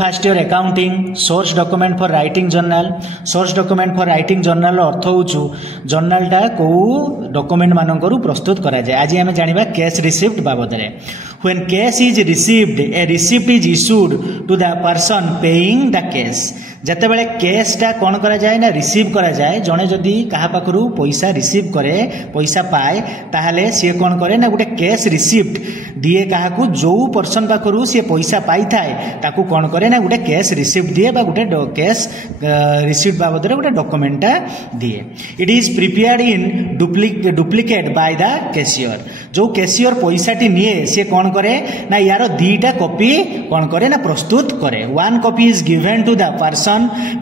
Fast year accounting source document for writing journal source document for writing journal अर्थ होचु जर्नलटा को document मानकरू प्रस्तुत करा जाए। आज आम जानिबा कैश रिसीप्ट बाबद रे। When cash is received, a receipt is issued to the person paying the cash. ଯେତେବେଳେ कैशटा कौन करा जाए ना रिसीव करा जाए जड़े जदि क्या पाखु पैसा रिसीव करे पैसा पाए ताहले सी कौन करे ना गोटे कैश रिसीप्ट दिए क्या जो पर्सन पाखु सी पैसा पाई थाए ताकू कौन करे ना गोटे कैश रिसीप्ट दिए गोटे कैश रिसीप्ट बाबद गोटे डॉक्यूमेंटा दिए। It is prepared in duplicate by the cashier. जो कैशियर पैसाटी निए सी कौन करे ना यार दीटा कॉपी कौन करे ना प्रस्तुत करे। One copy is given to the person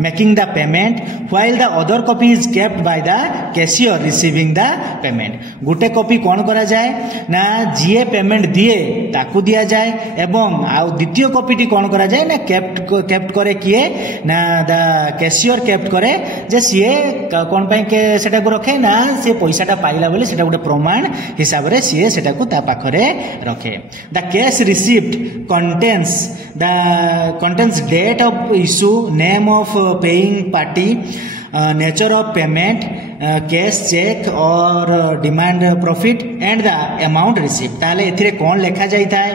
making the payment while the other copy is kept by the cashier receiving the payment। गोटे कॉपी कौन करा जाए ना जीए पेमेंट दिए ताकू दिया जाए एवं आउ द्वितीय कॉपीटी कौन करा जाए ना केप्ट करे किए ना द कैशियर केप्ट करे जे सीए कौन पाई के सेटा को रखे ना से पैसाटा पाइला बोले सेटा गोटे प्रमाण हिसाब रे सीए सेटा को ता पाखरे रखे। The cash receipt contains date of issue, name of paying party, nature of payment, cash check or demand profit and the amount received। ताले एथिरे कौन लेखा जाई थाए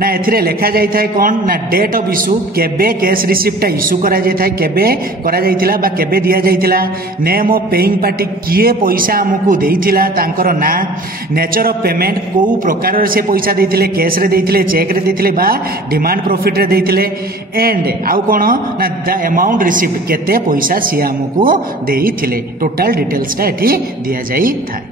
ना एथिरे लेखा जाई थाए कौन ना डेट ऑफ इश्यू केबे कैश रिसीप्टटा इश्यू करा जाई थाए केबे करा जाइथिला बा केबे दिया जाइथिला, नेम ऑफ पेइंग पार्टी किए पैसा हमकु देइथिला तांकर ना, नेचर ऑफ पेमेंट को प्रकार से पैसा देइथिले कैश रे देइथिले चेक रे देइथिले बा डिमांड प्रॉफिट रे देइथिले एंड आउ कोन ना द अमाउंट रिसीप्ट केते पैसा सी हमकु देइथिले टोटल डिटेल्स टा एठी दिया जाई थाए।